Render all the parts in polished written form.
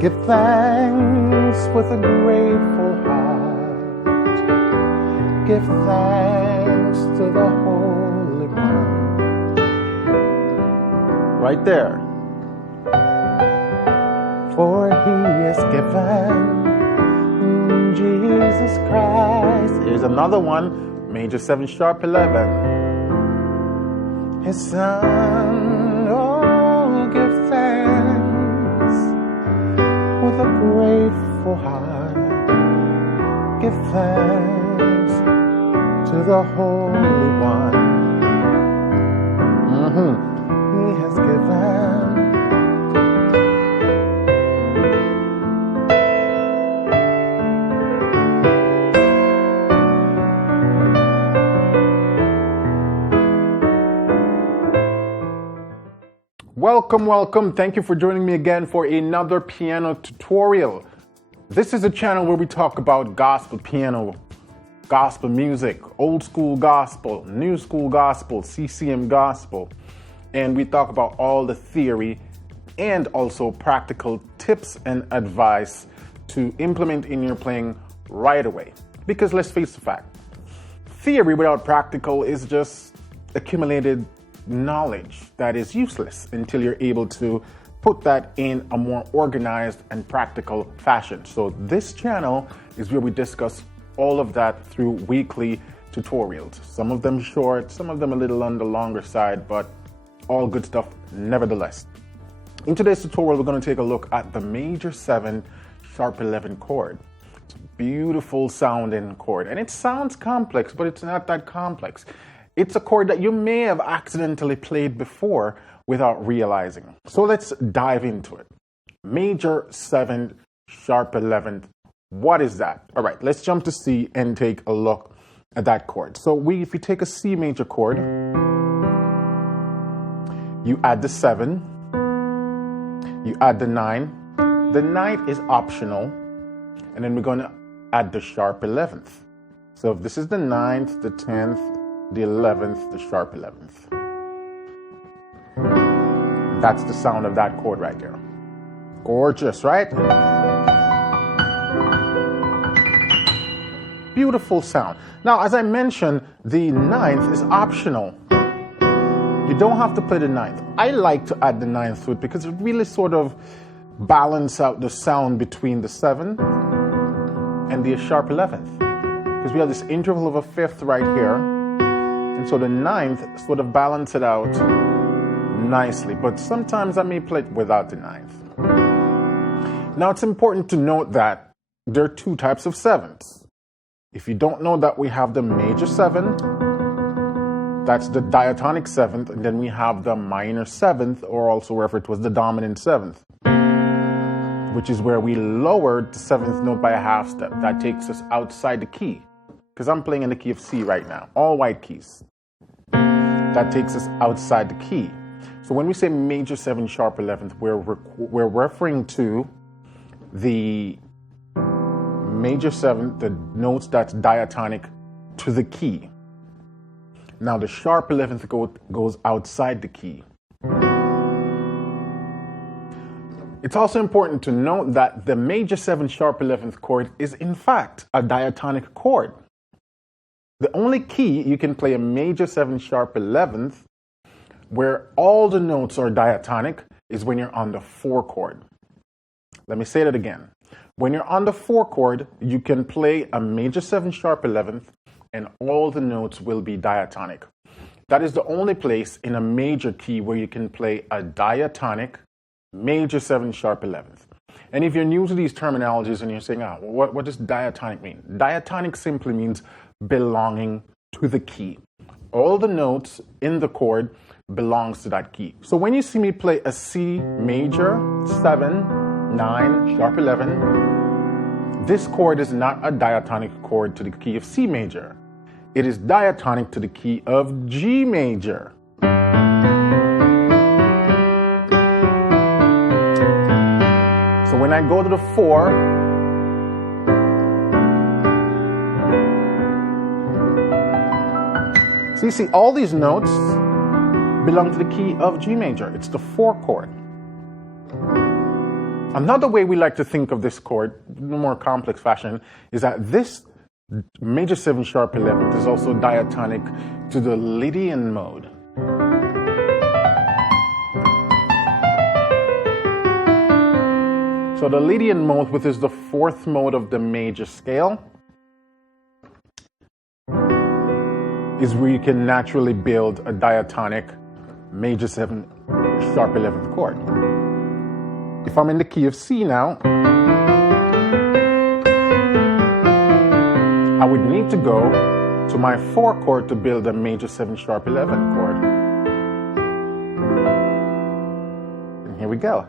Give thanks with a grateful heart. Give thanks to the Holy One. Right there. For He has given Jesus Christ. Here's another one, major 7 sharp 11. His Son, oh, give thanks with a grateful heart. Give thanks to the Holy One. He has given. Welcome. Thank you for joining me again for another piano tutorial. This is a channel where we talk about gospel piano, gospel music, old school gospel, new school gospel, CCM gospel. And we talk about all the theory and also practical tips and advice to implement in your playing right away. Because let's face the fact, theory without practical is just accumulated knowledge that is useless until you're able to put that in a more organized and practical fashion. So this channel is where we discuss all of that through weekly tutorials. Some of them short, some of them a little on the longer side, but all good stuff nevertheless. In today's tutorial, we're going to take a look at the major 7 sharp 11 chord. It's a beautiful sounding chord, and it sounds complex, but it's not that complex. It's a chord that you may have accidentally played before without realizing. So let's dive into it. Major 7 sharp 11. What is that? All right, let's jump to C and take a look at that chord. So if you take a C major chord, you add the 7, you add the 9. The 9th is optional, and then we're going to add the sharp 11th. So if this is the 9th, the 10th, the 11th, the sharp 11th. That's the sound of that chord right there. Gorgeous, right? Beautiful sound. Now, as I mentioned, the 9th is optional. You don't have to play the 9th. I like to add the 9th to it because it really sort of balances out the sound between the 7 and the sharp 11th. Because we have this interval of a 5th right here. And so the 9th sort of balance it out nicely, but sometimes I may play it without the 9th. Now it's important to note that there are 2 types of 7ths. If you don't know that we have the major 7, that's the diatonic 7th, and then we have the minor 7th, or also referred to as the dominant 7th, which is where we lowered the 7th note by a half step. That takes us outside the key. Because I'm playing in the key of C right now, all white keys. That takes us outside the key. So when we say major 7 sharp 11th, we're referring to the major 7th, the notes that's diatonic to the key. Now the sharp 11th goes outside the key. It's also important to note that the major 7 sharp 11th chord is in fact a diatonic chord. The only key you can play a major 7 sharp 11th where all the notes are diatonic is when you're on the 4 chord. Let me say that again. When you're on the 4 chord, you can play a major 7 sharp 11th and all the notes will be diatonic. That is the only place in a major key where you can play a diatonic major 7 sharp 11th. And if you're new to these terminologies and you're saying, what does diatonic mean? Diatonic simply means belonging to the key. All the notes in the chord belongs to that key. So when you see me play a C major, 7, 9, sharp 11, this chord is not a diatonic chord to the key of C major. It is diatonic to the key of G major. So when I go to the 4, so you see all these notes belong to the key of G major. It's the 4 chord. Another way we like to think of this chord, in a more complex fashion, is that this major 7 sharp 11th is also diatonic to the Lydian mode. So the Lydian mode, which is the 4th mode of the major scale, is where you can naturally build a diatonic major 7 sharp 11th chord. If I'm in the key of C now, I would need to go to my 4 chord to build a major 7 sharp 11 chord. And here we go.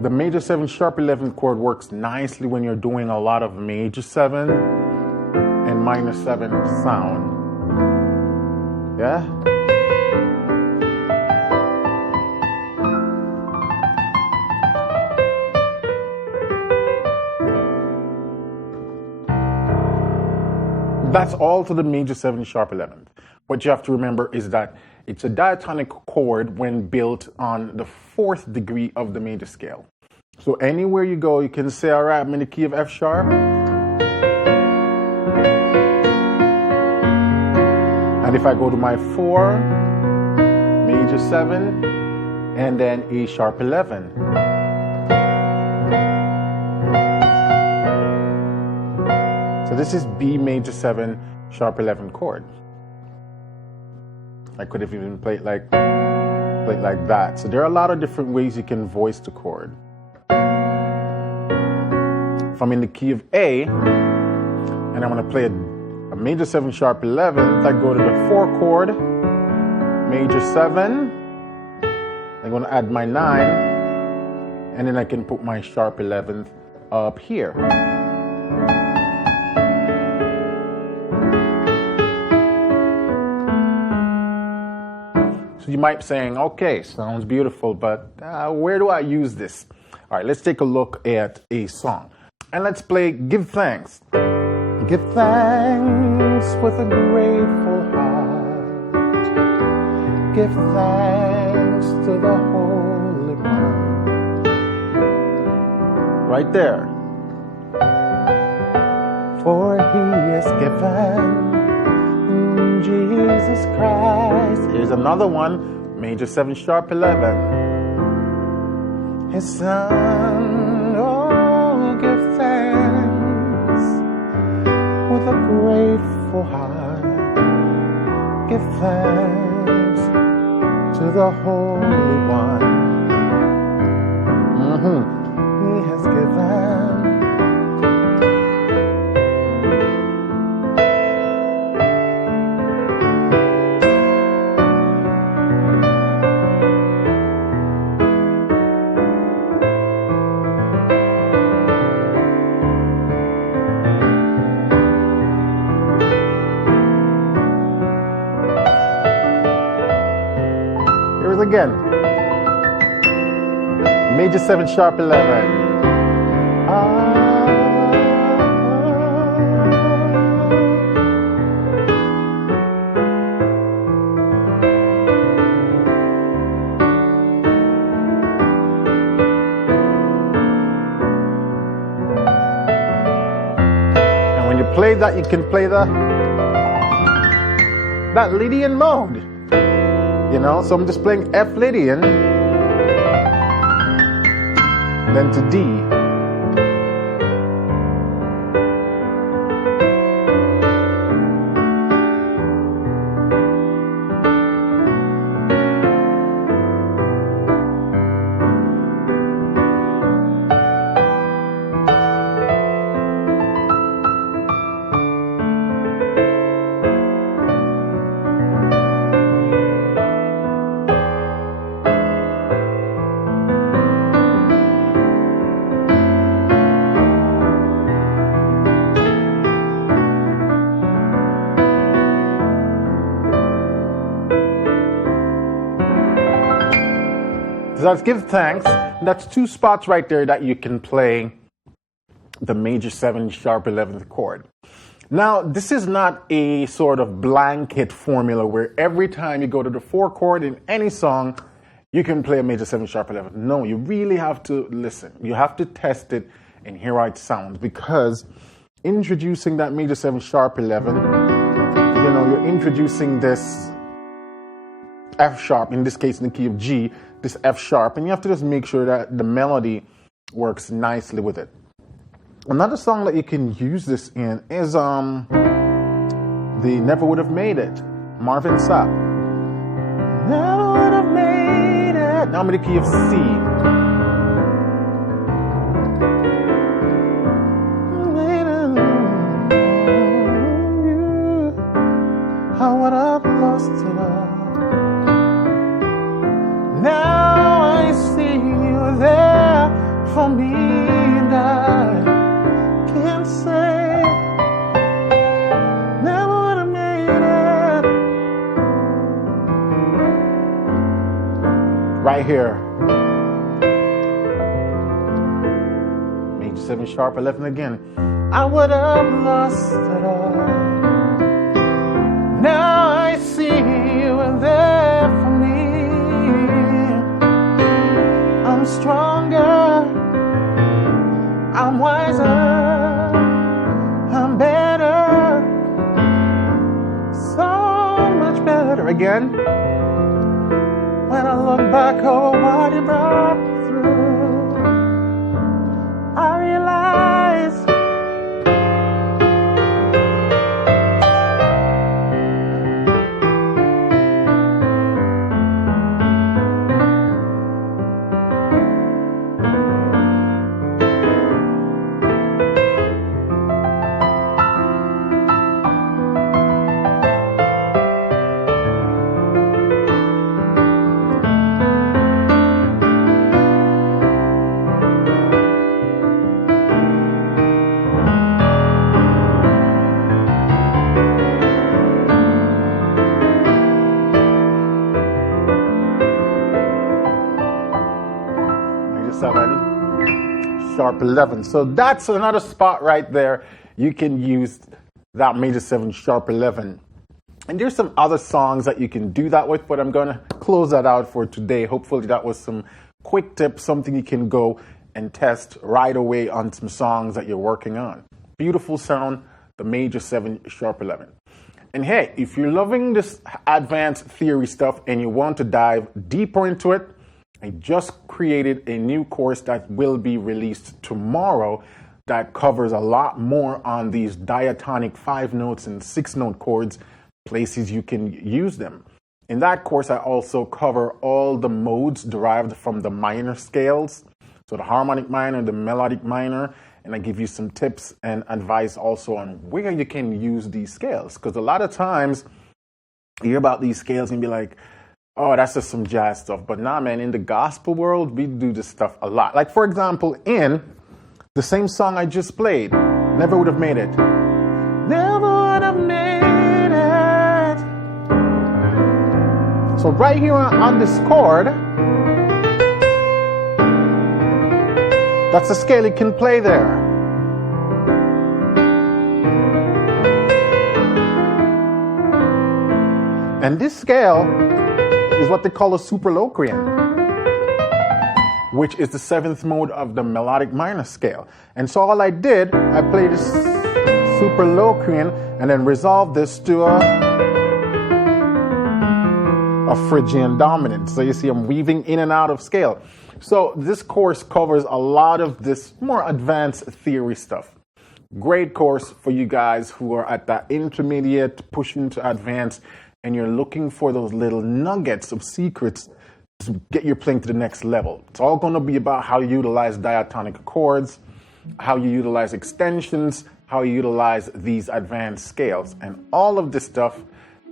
The major 7 sharp 11 chord works nicely when you're doing a lot of major 7 and minor 7 sound. Yeah? That's all to the major 7 sharp 11th. What you have to remember is that it's a diatonic chord when built on the 4th degree of the major scale. So anywhere you go, you can say, all right, I'm in the key of F sharp. And if I go to my 4, major 7, and then A sharp 11. So this is B major 7 sharp 11 chord. I could have even played like that. So there are a lot of different ways you can voice the chord. If I'm in the key of A and I want to play a major 7 sharp 11th, I go to the 4 chord, major 7. I'm going to add my 9, and then I can put my sharp 11th up here. So you might be saying, okay, sounds beautiful, but where do I use this? All right, let's take a look at a song. And let's play Give Thanks. Give thanks with a grateful heart. Give thanks to the Holy One. Right there. For He has given Jesus Christ. Here's another one, major 7 sharp 11. His Son, oh, give thanks with a grateful heart. Give thanks to the Holy One. He has given. Again, major 7 sharp 11. And when you play that, you can play that Lydian mode. You know, so I'm just playing F Lydian, then to D. So let's give thanks. That's 2 spots right there that you can play the major 7 sharp 11th chord. Now, this is not a sort of blanket formula where every time you go to the 4 chord in any song, you can play a major 7 sharp 11. No, you really have to listen. You have to test it and hear how it sounds, because introducing that major 7 sharp 11, you're introducing this F sharp, in this case in the key of G, this F sharp, and you have to just make sure that the melody works nicely with it. Another song that you can use this in is the Never Would Have Made It, Marvin Sapp. Never would have made it. Now I'm in the key of C. I would have lost it all. Now I see you there for me, and I can't say never would have made it. Right here, major 7 sharp 11 again. I would have lost it all. Now I see you were there for me. I'm stronger, I'm wiser, I'm better, so much better. Again, when I look back over what you brought me through, I realize sharp 11. So that's another spot right there. You can use that major 7 sharp 11. And there's some other songs that you can do that with, but I'm going to close that out for today. Hopefully that was some quick tips, something you can go and test right away on some songs that you're working on. Beautiful sound, the major 7 sharp 11. And hey, if you're loving this advanced theory stuff and you want to dive deeper into it, I just created a new course that will be released tomorrow that covers a lot more on these diatonic 5 notes and 6 note chords, places you can use them. In that course, I also cover all the modes derived from the minor scales. So the harmonic minor, the melodic minor, and I give you some tips and advice also on where you can use these scales. Because a lot of times you hear about these scales and be like, oh, that's just some jazz stuff. But nah, man, in the gospel world, we do this stuff a lot. Like, for example, in the same song I just played, Never Would Have Made It. Never would have made it. So right here on this chord, that's the scale you can play there. And this scale is what they call a superloquian, which is the 7th mode of the melodic minor scale. And so all I did, I played this superloquian and then resolved this to a Phrygian dominant. So you see I'm weaving in and out of scale. So this course covers a lot of this more advanced theory stuff. Great course for you guys who are at that intermediate, pushing to advanced, and you're looking for those little nuggets of secrets to get your playing to the next level. It's all going to be about how you utilize diatonic chords, how you utilize extensions, how you utilize these advanced scales. And all of this stuff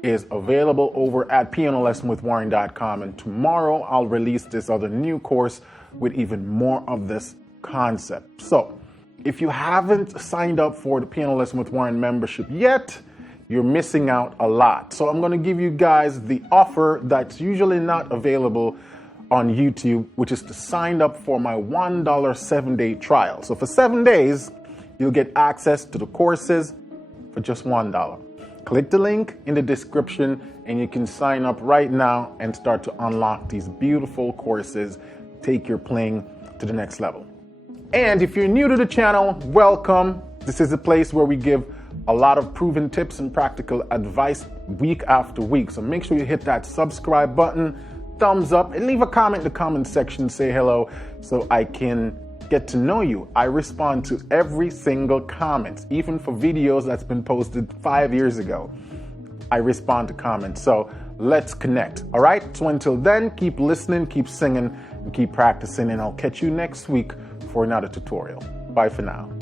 is available over at pianolessonwithwarren.com. And tomorrow I'll release this other new course with even more of this concept. So if you haven't signed up for the Piano Lesson with Warren membership yet, you're missing out a lot. So I'm going to give you guys the offer that's usually not available on YouTube, which is to sign up for my $1 7-day trial. So for 7 days, you'll get access to the courses for just $1. Click the link in the description and you can sign up right now and start to unlock these beautiful courses. Take your playing to the next level. And if you're new to the channel, welcome. This is a place where we give a lot of proven tips and practical advice week after week. So make sure you hit that subscribe button, thumbs up, and leave a comment in the comment section. Say hello so I can get to know you. I respond to every single comment, even for videos that's been posted 5 years ago. I respond to comments. So let's connect. All right. So until then, keep listening, keep singing, and keep practicing. And I'll catch you next week for another tutorial. Bye for now.